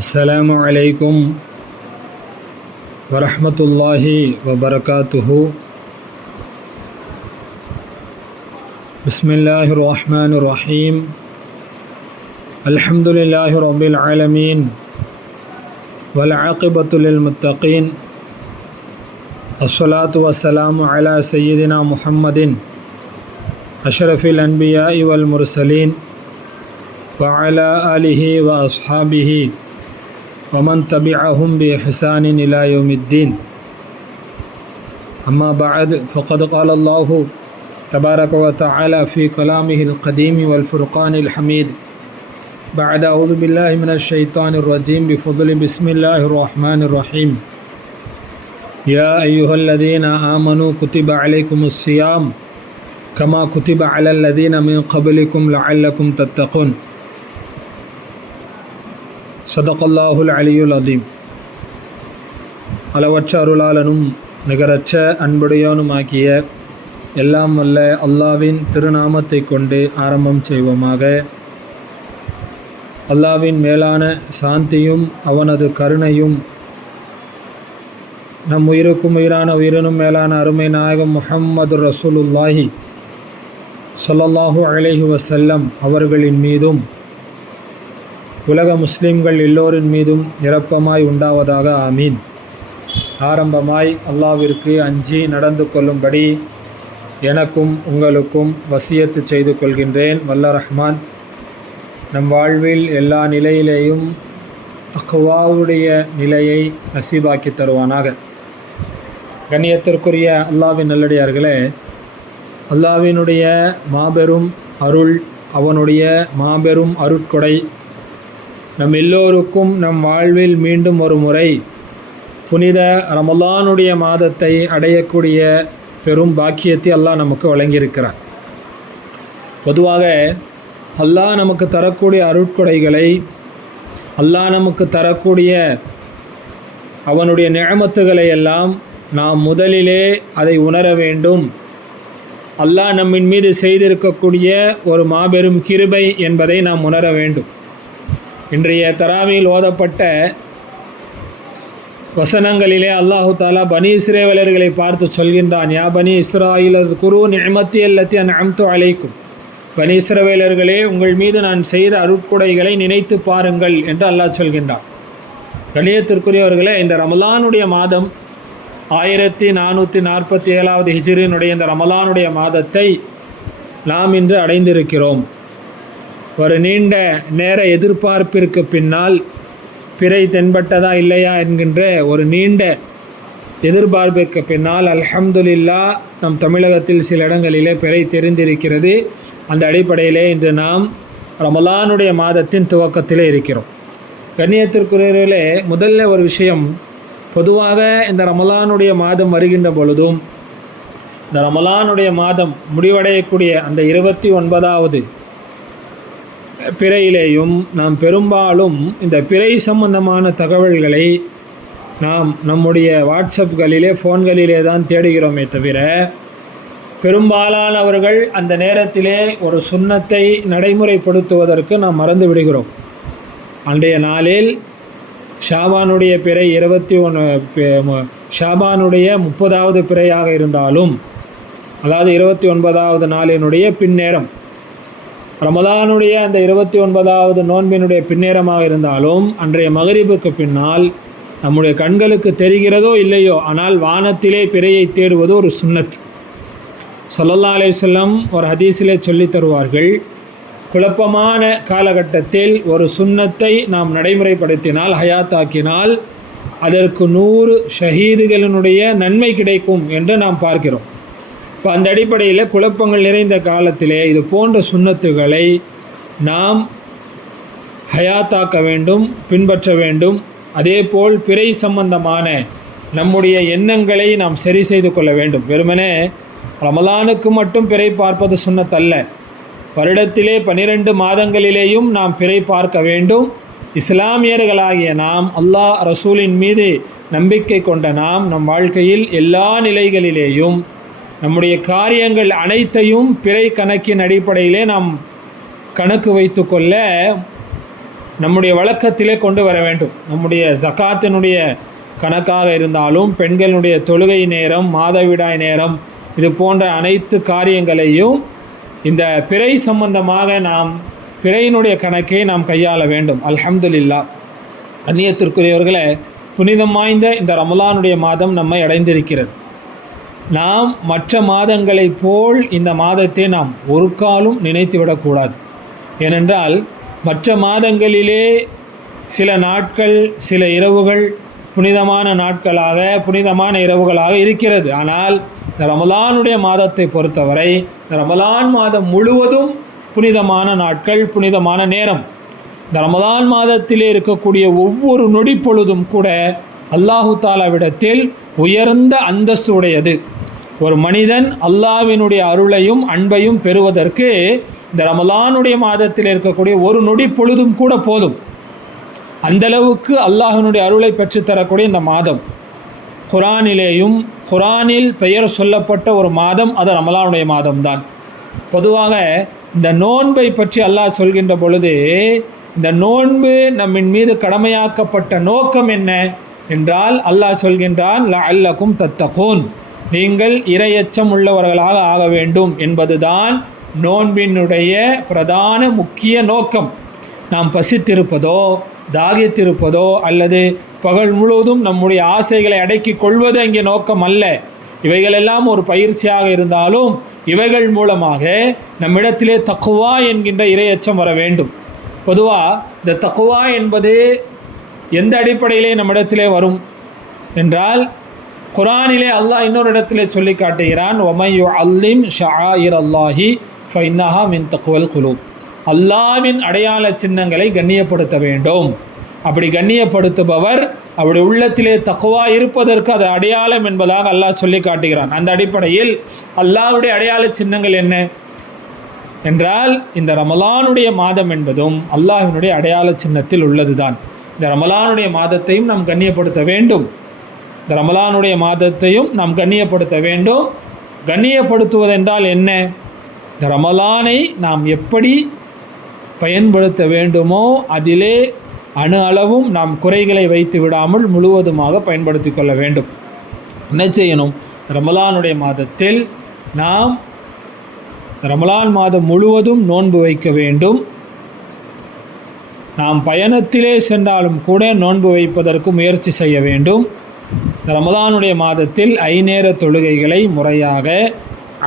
அஸ்ஸலாமு அலைக்கும் வரஹ்மத்துல்லாஹி வபரகாத்துஹு. பிஸ்மில்லாஹிர் ரஹ்மானிர் ரஹீம். அல்ஹம்துலில்லாஹி ரப்பில் ஆலமீன் வல் ஆகிபத்து லில் முத்தகீன். அஸ்ஸலாத்து வஸ்ஸலாமு அலா சய்யிதினா முஹம்மதின் அஷ்ரஃபில் அன்பியாஇ வல் முர்சலீன் வ அலா ஆலிஹி வ அஸ்ஹாபிஹி ومن تبعهم بإحسان إلى يوم الدين. أما بعد فقد قال الله تبارك وتعالى في كلامه القديم والفرقان الحميد بعد أعوذ بالله من الشيطان الرجيم بفضل بسم الله الرحمن الرحيم. يا أيها الذين آمنوا كتب عليكم الصيام كما كتب على الذين من قبلكم لعلكم تتقون. சதகல்லாஹுல் அலியுல் அதீம். அளவற்ற அருளாளனும் நிகரற்ற அன்புடையோனுமாகிய எல்லாம் வல்ல அல்லாவின் திருநாமத்தை கொண்டு ஆரம்பம் செய்வோமாக. அல்லாவின் மேலான சாந்தியும் அவனது கருணையும் நம் உயிருக்கும் உயிரான உயிரினும் மேலான அருமை நாயகம் முஹம்மது ரசூலுல்லாஹி ஸல்லல்லாஹு அலைஹி வஸல்லம் அவர்களின் மீதும் உலக முஸ்லிம்கள் எல்லோரின் மீதும் இரப்பமாய் உண்டாவதாக, ஆமீன். ஆரம்பமாய் அல்லாவிற்கு அஞ்சி நடந்து கொள்ளும்படி எனக்கும் உங்களுக்கும் வசியத்து செய்து கொள்கின்றேன். வல்ல ரஹ்மான் நம் வாழ்வில் எல்லா நிலையிலேயும் தக்வாவுடைய நிலையை நசீபாக்கி தருவானாக. கண்ணியத்திற்குரிய அல்லாவின் நல்லடியார்களே, அல்லாவினுடைய மாபெரும் அருள், அவனுடைய மாபெரும் அருட்கொடை நம் எல்லோருக்கும் நம் வாழ்வில் மீண்டும் ஒரு முறை புனித ரமலானுடைய மாதத்தை அடையக்கூடிய பெரும் பாக்கியத்தை அல்லாஹ் நமக்கு வழங்கியிருக்கிறார். பொதுவாக அல்லாஹ் நமக்கு தரக்கூடிய அருட்கொடைகளை, அல்லாஹ் நமக்கு தரக்கூடிய அவனுடைய நிஅமத்துகளை எல்லாம் நாம் முதலிலே அதை உணர வேண்டும். அல்லாஹ் நம்மின் மீது செய்திருக்கக்கூடிய ஒரு மாபெரும் கிருபை என்பதை நாம் உணர வேண்டும். இன்றைய தராவியில் ஓதப்பட்ட வசனங்களிலே அல்லாஹு தாலா பனி இஸ்ரவேலர்களை பார்த்து சொல்கின்றான். யா பனி இஸ்ராயில் குரு நிஅமத்தி அல்லத்தி அன்அம்து அலைக்கும். பனி இஸ்ரவேலர்களே, உங்கள் மீது நான் செய்த அருட்கொடைகளை நினைத்து பாருங்கள் என்று அல்லாஹ் சொல்கின்றான். கண்ணியத்திற்குரியவர்களே, இந்த ரமலானுடைய மாதம் 1447 ஹிஜ்ரியினுடைய இந்த ரமலானுடைய மாதத்தை நாம் இன்று அடைந்திருக்கிறோம். ஒரு நீண்ட நேர எதிர்பார்ப்பிற்கு பின்னால் பிறை தென்பட்டதா இல்லையா என்கின்ற ஒரு நீண்ட எதிர்பார்ப்பிற்கு பின்னால் அல்ஹம்துலில்லாஹ் நம் தமிழகத்தில் சில இடங்களிலே பிறை தெரிந்திருக்கிறது. அந்த அடிப்படையிலே இன்று நாம் ரமலானுடைய மாதத்தின் துவக்கத்திலே இருக்கிறோம். கண்ணியத்திற்குரியவர்களே, முதல்ல ஒரு விஷயம், பொதுவாக இந்த ரமலானுடைய மாதம் வருகின்ற பொழுதும் இந்த ரமலானுடைய மாதம் முடிவடையக்கூடிய அந்த 29வது பிறையிலேயும் நாம் பெரும்பாலும் இந்த பிறை சம்பந்தமான தகவல்களை நாம் நம்முடைய வாட்ஸ்அப்களிலே ஃபோன்களிலே தான் தேடுகிறோமே தவிர, பெரும்பாலானவர்கள் அந்த நேரத்திலே ஒரு சுன்னத்தை நடைமுறைப்படுத்துவதற்கு நாம் மறந்து விடுகிறோம். அன்றைய நாளில் ஷாபானுடைய பிறை 21 ஷாபானுடைய 30வது பிறையாக இருந்தாலும், அதாவது 29வது நாளினுடைய பின்னேரம், ரமலானுடைய அந்த 29வது நோன்பினுடைய பின்னேரமாக இருந்தாலும், அன்றைய மகரிபுக்கு பின்னால் நம்முடைய கண்களுக்கு தெரிகிறதோ இல்லையோ, ஆனால் வானத்திலே பிறையை தேடுவது ஒரு சுன்னத். ஸல்லல்லாஹு அலைஹி வஸல்லம் ஒரு ஹதீஸிலே சொல்லி தருவார்கள், குழப்பமான காலகட்டத்தில் ஒரு சுன்னத்தை நாம் நடைமுறைப்படுத்தினால், ஹயாத்தாக்கினால், அதற்கு 100 ஷஹீதுகளினுடைய நன்மை கிடைக்கும் என்று நாம் பார்க்கிறோம். இப்போ அந்த அடிப்படையில் குழப்பங்கள் நிறைந்த காலத்திலே இது போன்ற சுன்னத்துகளை நாம் ஹயாத்தாக்க வேண்டும், பின்பற்ற வேண்டும். அதேபோல் பிறை சம்பந்தமான நம்முடைய எண்ணங்களை நாம் சரி செய்து கொள்ள வேண்டும். வெறுமனே ரமலானுக்கு மட்டும் பிறை பார்ப்பது சுன்னத்தல்ல. வருடத்திலே 12 மாதங்களிலேயும் நாம் பிறை பார்க்க வேண்டும். இஸ்லாமியர்களாகிய நாம், அல்லாஹ் ரசூலின் மீது நம்பிக்கை கொண்ட நாம், நம் வாழ்க்கையில் எல்லா நிலைகளிலேயும் நம்முடைய காரியங்கள் அனைத்தையும் பிறை கணக்கின் அடிப்படையிலே நாம் கணக்கு வைத்து கொள்ள நம்முடைய வழக்கத்திலே கொண்டு வர வேண்டும். நம்முடைய ஜகாத்தினுடைய கணக்காக இருந்தாலும், பெண்களுடைய தொழுகை நேரம், மாதவிடாய் நேரம், இது போன்ற அனைத்து காரியங்களையும் இந்த பிறை சம்பந்தமாக நாம் பிறையினுடைய கணக்கை நாம் கையாள வேண்டும். அல்ஹம்துலில்லாஹ். அந்நியத்திற்குரியவர்களே, புனிதம் வாய்ந்த இந்த ரமலானுடைய மாதம் நம்மை அடைந்திருக்கிறது. நாம் மற்ற மாதங்களைப் போல் இந்த மாதத்தை நாம் ஒரு காலும் நினைத்து விடக்கூடாது. ஏனென்றால் மற்ற மாதங்களிலே சில நாட்கள், சில இரவுகள் புனிதமான நாட்களாக, புனிதமான இரவுகளாக இருக்கிறது. ஆனால் இந்த ரமலானுடைய மாதத்தை பொறுத்தவரை இந்த ரமலான் மாதம் முழுவதும் புனிதமான நாட்கள், புனிதமான நேரம். இந்த ரமலான் மாதத்திலே இருக்கக்கூடிய ஒவ்வொரு நொடி பொழுதும் கூட அல்லாஹு தாலாவிடத்தில் உயர்ந்த அந்தஸ்து உடையது. ஒரு மனிதன் அல்லாஹ்வினுடைய அருளையும் அன்பையும் பெறுவதற்கு இந்த ரமலானுடைய மாதத்தில் இருக்கக்கூடிய ஒரு நொடி பொழுதும் கூட போதும். அந்தளவுக்கு அல்லாஹ்வினுடைய அருளை பெற்றுத்தரக்கூடிய இந்த மாதம். குரானிலேயும் குரானில் பெயர் சொல்லப்பட்ட ஒரு மாதம் அது ரமலானுடைய மாதம்தான். பொதுவாக இந்த நோன்பை பற்றி அல்லாஹ் சொல்கின்ற பொழுது, இந்த நோன்பு நம்மின் மீது கடமையாக்கப்பட்ட நோக்கம் என்ன என்றால் அல்லாஹ் சொல்கின்றான், லஅல்லக்கும் தத்தகூன், நீங்கள் இறையச்சம் உள்ளவர்களாக ஆக வேண்டும் என்பதுதான் நோன்பினுடைய பிரதான முக்கிய நோக்கம். நாம் பசித்திருப்பதோ, தாகித்திருப்பதோ அல்லது பகல் முழுவதும் நம்முடைய ஆசைகளை அடக்கிக் கொள்வது அங்கே நோக்கம் அல்ல. இவைகளெல்லாம் ஒரு பயிற்சியாக இருந்தாலும் இவைகள் மூலமாக நம்மிடத்திலே தக்குவா என்கின்ற இறையச்சம் வர வேண்டும். பொதுவாக இந்த தக்குவா என்பது எந்த அடிப்படையிலே நம்மிடத்திலே வரும் என்றால், குரானிலே அல்லாஹ் இன்னொரு இடத்திலே சொல்லி காட்டுகிறான், ஒமையு அல்லிம் ஷஆயிர் அல்லாஹி ஃபைன்னஹா மின் தக்வல் குலூப். அல்லாஹ்வின் அடையாள சின்னங்களை கண்ணியப்படுத்த வேண்டும். அப்படி கண்ணியப்படுத்துபவர் அவருடைய உள்ளத்திலே தக்வா இருப்பதற்கு அது அடையாளம் என்பதாக அல்லாஹ் சொல்லி காட்டுகிறான். அந்த அடிப்படையில் அல்லாஹ்வுடைய அடையாள சின்னங்கள் என்ன என்றால், இந்த ரமலானுடைய மாதம் என்பதும் அல்லாஹ்வினுடைய அடையாள சின்னத்தில் உள்ளது தான். இந்த ரமலானுடைய மாதத்தையும் நாம் கண்ணியப்படுத்த வேண்டும். இந்த ரமலானுடைய மாதத்தையும் நாம் கண்ணியப்படுத்த வேண்டும். கண்ணியப்படுத்துவதென்றால் என்ன? இந்த ரமலானை நாம் எப்படி பயன்படுத்த வேண்டுமோ அதிலே அணு அளவும் நாம் குறைகளை வைத்து விடாமல் முழுவதுமாக பயன்படுத்தி கொள்ள வேண்டும். என்ன செய்யணும்? ரமலானுடைய மாதத்தில் நாம் ரமலான் மாதம் முழுவதும் நோன்பு வைக்க வேண்டும். நாம் பயணத்திலே சென்றாலும் கூட நோன்பு வைப்பதற்கு முயற்சி செய்ய வேண்டும். ரமலானுடைய மாதத்தில் 5 நேர தொழுகைகளை முறையாக,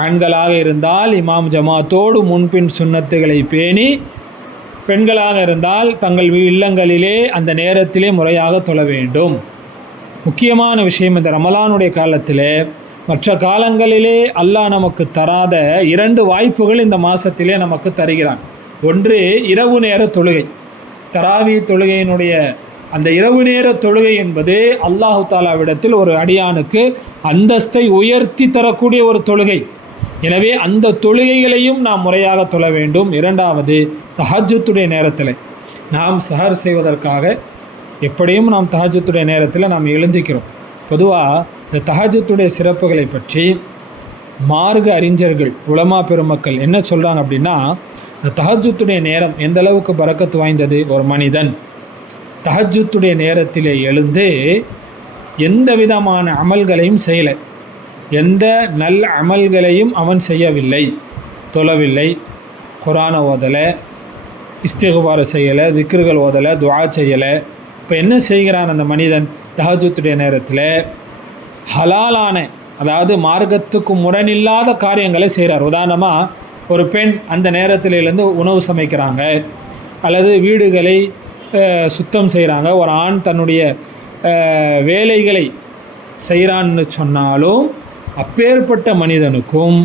ஆண்களாக இருந்தால் இமாம் ஜமாத்தோடு முன்பின் சுன்னத்துகளை பேணி, பெண்களாக இருந்தால் தங்கள் இல்லங்களிலே அந்த நேரத்திலே முறையாக தொழ வேண்டும். முக்கியமான விஷயம், இந்த ரமலானுடைய காலத்திலே மற்ற காலங்களிலே அல்லாஹ் நமக்கு தராத 2 வாய்ப்புகள் இந்த மாதத்திலே நமக்கு தருகிறான். ஒன்று இரவு நேர தொழுகை. தராவி தொழுகையினுடைய அந்த இரவு நேர தொழுகை என்பது அல்லாஹு தாலாவிடத்தில் ஒரு அடியானுக்கு அந்தஸ்தை உயர்த்தி தரக்கூடிய ஒரு தொழுகை. எனவே அந்த தொழுகைகளையும் நாம் முறையாக தொழ வேண்டும். இரண்டாவது, தஹஜ்ஜுடைய நேரத்தில் நாம் சஹர் செய்வதற்காக எப்படியும் நாம் தஹஜ்ஜுடைய நேரத்தில் நாம் எழுந்திக்கிறோம். பொதுவாக இந்த தஹஜ்ஜுடைய சிறப்புகளை பற்றி மார்க்க அறிஞர்கள், உலமா பெருமக்கள் என்ன சொல்கிறாங்க அப்படின்னா, இந்த தஹஜ்ஜுடைய நேரம் எந்த அளவுக்கு பரக்கத்து வாய்ந்தது. ஒரு மனிதன் தஹஜ்ஜுடைய நேரத்திலே எழுந்து எந்த விதமான அமல்களையும் செய்யலை, எந்த நல்ல அமல்களையும் அவன் செய்யவில்லை, தொழவில்லை, குரானை ஓதலை, இஸ்திக்பார் செய்யலை, திக்ருகள் ஓதலை, துஆ செய்யலை. இப்போ என்ன செய்கிறான் அந்த மனிதன்? தஹஜ்ஜுடைய நேரத்தில் ஹலாலான, அதாவது மார்க்கத்துக்கு முரணில்லாத காரியங்களை செய்கிறார். உதாரணமாக ஒரு பெண் அந்த நேரத்தில் எழுந்து உணவு சமைக்கிறாங்க, அல்லது வீடுகளை சுத்தம் செய்கிறாங்க. ஒரு ஆண் தன்னுடைய வேலைகளை செய்கிறான்னு சொன்னாலும் அப்பேற்பட்ட மனிதனுக்கும்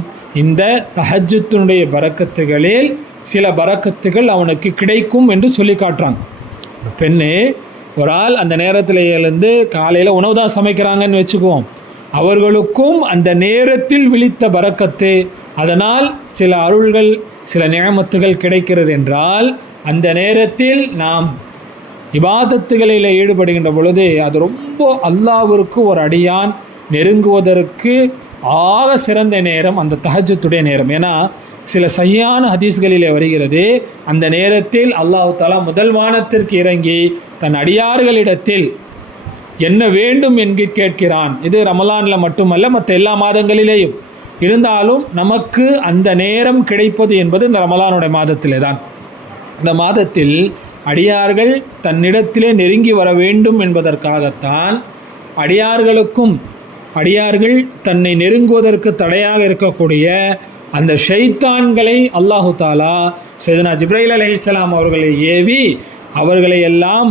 இந்த தஹஜ்ஜுடைய பரக்கத்துகளில் சில பரக்கத்துகள் அவனுக்கு கிடைக்கும் என்று சொல்லி காட்டுறாங்க. பெண்ணு ஒரு ஆள் அந்த நேரத்தில் எழுந்து காலையில் உணவு தான் சமைக்கிறாங்கன்னு வச்சுக்குவோம், அவர்களுக்கும் அந்த நேரத்தில் விழித்த பரக்கத்து, அதனால் சில அருள்கள், சில நியமத்துகள் கிடைக்கிறது என்றால், அந்த நேரத்தில் நாம் இபாதத்துகளில் ஈடுபடுகின்ற பொழுது அது ரொம்ப அல்லாஹ்விற்கு ஒரு அடியான் நெருங்குவதற்கு ஆக சிறந்த நேரம் அந்த தஹஜ்ஜுடைய நேரம். ஏன்னா சில சஹீஹான ஹதீஸ்களிலே வருகிறது, அந்த நேரத்தில் அல்லாஹ் தஆலா முதல் வானத்திற்கு இறங்கி தன் அடியார்களிடத்தில் என்ன வேண்டும் என்று கேட்கிறான். இது ரமலானில் மட்டுமல்ல, மற்ற எல்லா மாதங்களிலேயும். இருந்தாலும் நமக்கு அந்த நேரம் கிடைப்பது என்பது இந்த ரமலானுடைய மாதத்திலே தான். இந்த மாதத்தில் அடியார்கள் தன்னிடத்திலே நெருங்கி வர வேண்டும் என்பதற்காகத்தான் அடியார்கள் தன்னை நெருங்குவதற்கு தடையாக இருக்கக்கூடிய அந்த ஷைத்தான்களை அல்லாஹு தாலா சையதுனா ஜிப்ரைல் அலைஹிஸ்ஸலாம் அவர்களை ஏவி அவர்களை எல்லாம்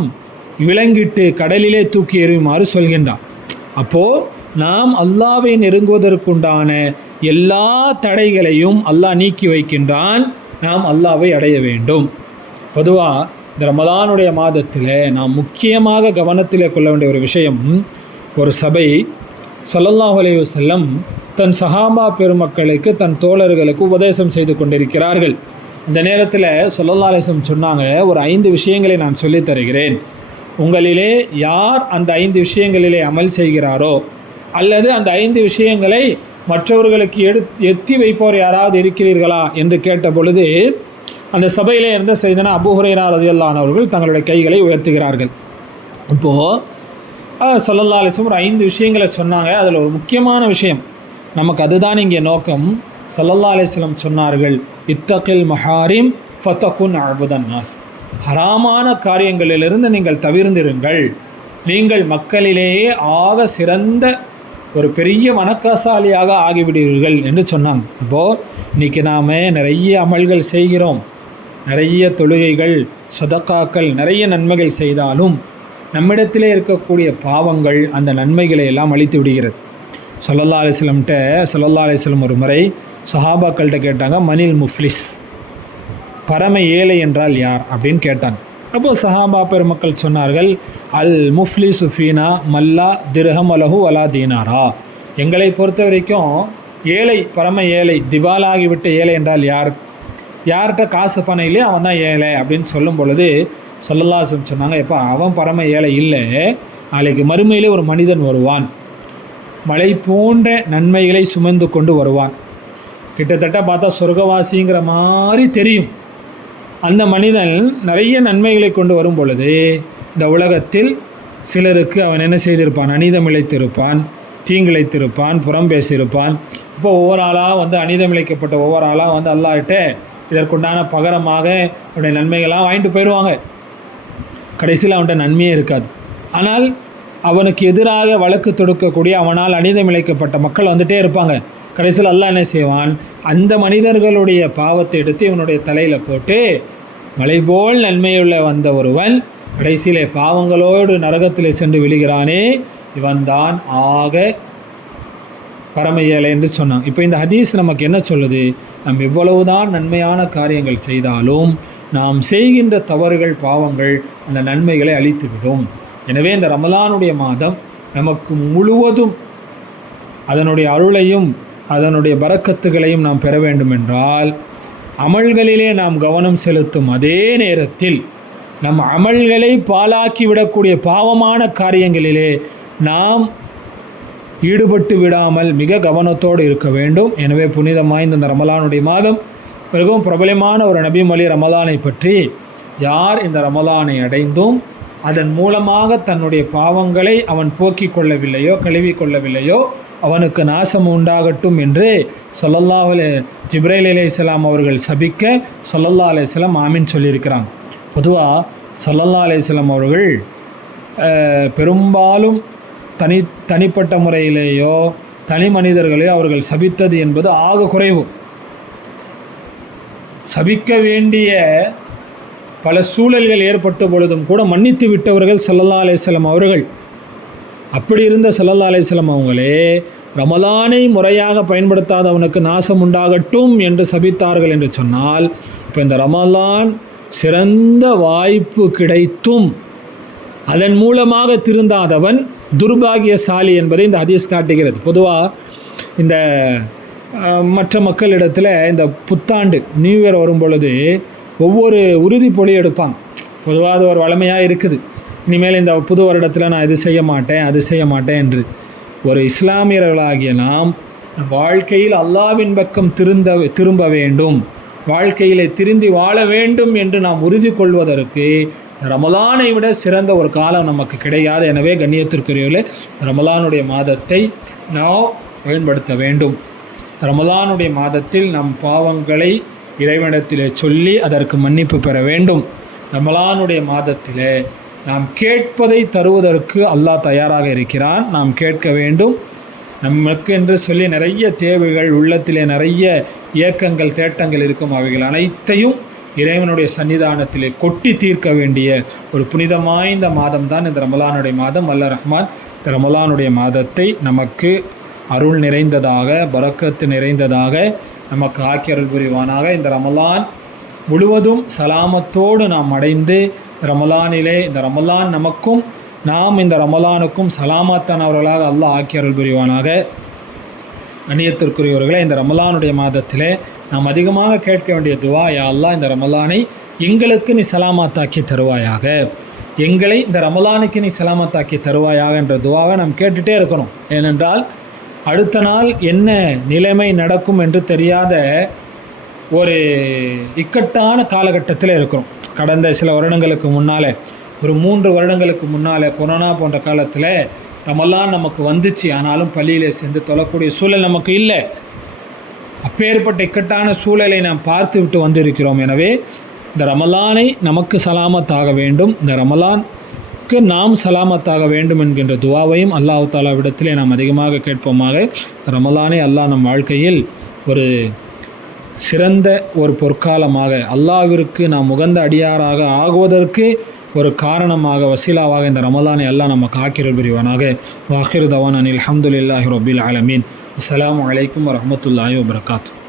விலங்கிட்டு கடலிலே தூக்கி எறியுமாறு சொல்கின்றான். அப்போது நாம் அல்லாஹ்வை நெருங்குவதற்குண்டான எல்லா தடைகளையும் அல்லாஹ் நீக்கி வைக்கின்றான். நாம் அல்லாஹ்வை அடைய வேண்டும். பொதுவாக இந்த ரமலானுடைய மாதத்தில் நாம் முக்கியமாக கவனத்திலே கொள்ள வேண்டிய ஒரு விஷயம், ஒரு சபை ஸல்லல்லாஹு அலைஹி வஸல்லம் தன் சஹாபா பெருமக்களுக்கு தன் தோழர்களுக்கு உபதேசம் செய்து கொண்டிருக்கிறார்கள். இந்த நேரத்தில் ஸல்லல்லாஹு அலைஹி வஸல்லம் சொன்னாங்க, ஒரு 5 விஷயங்களை நான் சொல்லித் தருகிறேன். உங்களிலே யார் அந்த 5 விஷயங்களிலே அமல் செய்கிறாரோ அல்லது அந்த 5 விஷயங்களை மற்றவர்களுக்கு எத்தி வைப்போர் யாராவது இருக்கிறீர்களா என்று கேட்ட பொழுது அந்த சபையிலே இருந்த சையதுனா அபூ ஹுரைரா ரலியல்லாஹு அன்ஹு அவர்கள் தங்களுடைய கைகளை உயர்த்துகிறார்கள். இப்போது ஸல்லல்லாஹு அலைஹி வஸல்லம் ஒரு 5 விஷயங்களை சொன்னாங்க. அதில் ஒரு முக்கியமான விஷயம், நமக்கு அதுதான் இங்கே நோக்கம். ஸல்லல்லாஹு அலைஹி வஸல்லம் சொன்னார்கள், இத்தகில் மஹாரிம் ஃபதகுன் அபுதன் நாஸ். ஹராமான காரியங்களிலிருந்து நீங்கள் தவிர்ந்திருங்கள், நீங்கள் மக்களிலேயே ஆக சிறந்த ஒரு பெரிய வணக்கசாலியாக ஆகிவிடுவீர்கள் என்று சொன்னாங்க. இப்போது இன்றைக்கி நாம் நிறைய அமல்கள் செய்கிறோம், நிறைய தொழுகைகள், சதக்காக்கள், நிறைய நன்மைகள் செய்தாலும் நம்மிடத்திலே இருக்கக்கூடிய பாவங்கள் அந்த நன்மைகளை எல்லாம் அழித்து விடுகிறது. ஸல்லல்லாஹு அலைஹி வஸல்லம் ஒரு முறை சஹாபாக்கள்கிட்ட கேட்டாங்க, மனில் முஃப்லிஸ், பரம ஏழை என்றால் யார் அப்படின்னு கேட்டாங்க. அப்போது சஹாபா பெருமக்கள் சொன்னார்கள், அல் முஃப்லிசு ஃபீனா மல்லா திர்ஹம் அலஹு அலா தீனாரா. எங்களை பொறுத்த வரைக்கும் ஏழை, பரம ஏழை, திவாலாகிவிட்ட ஏழை என்றால் யார்? யார்கிட்ட காசு பணம் இல்லையோ அவன் தான் ஏழை அப்படின்னு சொல்லும் பொழுது ஸல்லல்லாஹு அலைஹி வஸல்லம் சொன்னாங்க, எப்போ அவன் பரம ஏழை இல்லை, நாளைக்கு மறுமையிலே ஒரு மனிதன் வருவான், மலை போன்ற நன்மைகளை சுமந்து கொண்டு வருவான், கிட்டத்தட்ட பார்த்தா சொர்க்கவாசிங்கிற மாதிரி தெரியும். அந்த மனிதன் நிறைய நன்மைகளை கொண்டு வரும் பொழுது இந்த உலகத்தில் சிலருக்கு அவன் என்ன செய்திருப்பான்? அநீதம் இழைத்திருப்பான், தீங்கிழைத்திருப்பான், புறம் பேசியிருப்பான். இப்போ ஒவ்வொரு ஆளாக அநீதம் இழைக்கப்பட்ட ஒவ்வொரு ஆளாக அல்லாஹ்கிட்ட இதற்குண்டான பகரமாக அவனுடைய நன்மைகளாக வாங்கிட்டு போயிடுவாங்க. கடைசியில் அவன்கிட்ட நன்மையே இருக்காது. ஆனால் அவனுக்கு எதிராக வழக்கு தொடுக்கக்கூடிய, அவனால் அநீதம் இழைக்கப்பட்ட மக்கள் வந்துகிட்டே இருப்பாங்க. கடைசியில் அல்லாஹ் என்ன செய்வான்? அந்த மனிதர்களுடைய பாவத்தை எடுத்து இவனுடைய தலையில் போட்டு, மலை போல் நன்மையுள்ள வந்த ஒருவன் கடைசியிலே பாவங்களோடு நரகத்தில் சென்று விழுகிறானே, இவன்தான் ஆக பரம ஏழை என்று சொன்னான். இப்போ இந்த ஹதீஸ் நமக்கு என்ன சொல்லுது? நாம் எவ்வளவுதான் நன்மையான காரியங்கள் செய்தாலும் நாம் செய்கின்ற தவறுகள், பாவங்கள் அந்த நன்மைகளை அழித்துவிடும். எனவே இந்த ரமலானுடைய மாதம் நமக்கு முழுவதும் அதனுடைய அருளையும் அதனுடைய பரக்கத்துகளையும் நாம் பெற வேண்டுமென்றால் அமல்களிலே நாம் கவனம் செலுத்தும் அதே நேரத்தில் நம் அமல்களை பாழாக்கி விடக்கூடிய பாவமான காரியங்களிலே நாம் ஈடுபட்டு விடாமல் மிக கவனத்தோடு இருக்க வேண்டும். எனவே புனிதமாய் இந்த ரமலானுடைய மாதம் மிகவும் பிரபலமான ஒரு நபி மொழி ரமலானை பற்றி, யார் இந்த ரமலானை அடைந்தும் அதன் மூலமாக தன்னுடைய பாவங்களை அவன் போக்கிக் கொள்ளவில்லையோ, கழுவி கொள்ளவில்லையோ, அவனுக்கு நாசம் உண்டாகட்டும் என்று ஜிப்ரைல் அலைஹிஸ்ஸலாம் அவர்கள் சபிக்க ஸல்லல்லாஹு அலைஹி வஸல்லம் ஆமீன் சொல்லியிருக்கிறாங்க. பொதுவாக ஸல்லல்லாஹு அலைஹி வஸல்லம் அவர்கள் பெரும்பாலும் தனிப்பட்ட முறையிலேயோ தனி மனிதர்களையோ அவர்கள் சபித்தது என்பது ஆக குறைவு. சபிக்க வேண்டிய பல சூழல்கள் ஏற்பட்ட பொழுதும் கூட மன்னித்து விட்டவர்கள் ஸல்லல்லாஹு அலைஹி வஸல்லம் அவர்கள். அப்படி இருந்த ஸல்லல்லாஹு அலைஹி வஸல்லம் அவங்களே ரமலானை முறையாக பயன்படுத்தாதவனுக்கு நாசம் உண்டாகட்டும் என்று சபித்தார்கள் என்று சொன்னால், இப்போ இந்த ரமலான் சிறந்த வாய்ப்பு கிடைத்தும் அதன் மூலமாக திருந்தாதவன் துர்பாகியசாலி என்பதை இந்த ஹதீஸ் காட்டுகிறது. பொதுவாக இந்த மற்ற மக்களிடத்தில் இந்த புத்தாண்டு நியூ இயர் வரும் பொழுது ஒவ்வொரு உறுதிமொழி எடுப்பாங்க. பொதுவாக அது ஒரு வழமையாக இருக்குது. இனிமேல் இந்த புது வருடத்தில் நான் இது செய்ய மாட்டேன், அது செய்ய மாட்டேன் என்று. ஒரு இஸ்லாமியர்களாகிய நாம் வாழ்க்கையில் அல்லாஹ்வின் பக்கம் திரும்ப வேண்டும், வாழ்க்கையிலே திருந்தி வாழ வேண்டும் என்று நாம் உறுதி கொள்வதற்கு ரமலானை விட சிறந்த ஒரு காலம் நமக்கு கிடையாது. எனவே கண்ணியத்திற்குரியவர்களே, ரமலானுடைய மாதத்தை நாம் பயன்படுத்த வேண்டும். ரமலானுடைய மாதத்தில் நம் பாவங்களை இறைவனிடத்திலே சொல்லி அதற்கு மன்னிப்பு பெற வேண்டும். ரமலானுடைய மாதத்திலே நாம் கேட்பதை தருவதற்கு அல்லாஹ் தயாராக இருக்கிறான். நாம் கேட்க வேண்டும். நமக்கு என்று சொல்லி நிறைய தேவைகள், உள்ளத்திலே நிறைய ஏக்கங்கள், தேட்டங்கள் இருக்கும். அவைகள் அனைத்தையும் இறைவனுடைய சன்னிதானத்திலே கொட்டி தீர்க்க வேண்டிய ஒரு புனிதம் வாய்ந்த மாதம் தான் இந்த ரமலானுடைய மாதம். வல்ல ரஹ்மான் இந்த ரமலானுடைய மாதத்தை நமக்கு அருள் நிறைந்ததாக, பரக்கத்து நிறைந்ததாக நமக்கு ஆக்கி அருள் புரிவானாக. இந்த ரமலான் முழுவதும் சலாமத்தோடு நாம் அடைந்து ரமலானிலே இந்த ரமலான் நமக்கும் நாம் இந்த ரமலானுக்கும் சலாமத்தானவர்களாக அல்லாஹ் ஆக்கி அருள் புரிவானாக. கண்ணியத்திற்குரியவர்களே, இந்த ரமலானுடைய மாதத்திலே நாம் அதிகமாக கேட்க வேண்டிய துவா, யா அல்லாஹ் இந்த ரமலானை எங்களுக்கு நீ சலாமத்தாக்கி தருவாயாக, எங்களை இந்த ரமலானுக்கு நீ சலாமத்தாக்கி தருவாயாக என்ற துவாவை நாம் கேட்டுகிட்டே இருக்கணும். ஏனென்றால் அடுத்த நாள் என்ன நிலைமை நடக்கும் என்று தெரியாத ஒரு இக்கட்டான காலகட்டத்தில் இருக்கிறோம். கடந்த சில வருடங்களுக்கு முன்னால், ஒரு 3 வருடங்களுக்கு முன்னால் கொரோனா போன்ற காலத்தில் ரமலான் நமக்கு வந்துச்சு. ஆனாலும் பள்ளியிலே சென்று தொழக்கூடிய சூழல் நமக்கு இல்லை. அப்பேற்பட்ட இக்கட்டான சூழலை நாம் பார்த்து விட்டு வந்திருக்கிறோம். எனவே இந்த ரமலானை நமக்கு சலாமத்தாக வேண்டும், இந்த ரமலானுக்கு நாம் சலாமத்தாக வேண்டும் என்கின்ற துவாவையும் அல்லாஹ் தஆலாவிடத்திலே நாம் அதிகமாக கேட்போமாக. ரமலானை அல்லாஹ் நம் வாழ்க்கையில் ஒரு சிறந்த ஒரு பொற்காலமாக, அல்லாஹ்விற்கு நாம் உகந்த அடியாராக ஆகுவதற்கு ஒரு காரணமாக, வசீலாவாக இந்த ரமலானை அல்லாஹ் நமக்கு ஆக்கிரல் புரிவானாக. வாஹிர் தவான் அனில் அல்ஹம்துலில்லாஹி ரப்பில் ஆலமீன். அஸ்ஸலாமு அலைக்கும் வரஹ்மத்துல்லாஹி வபரகாத்துஹு.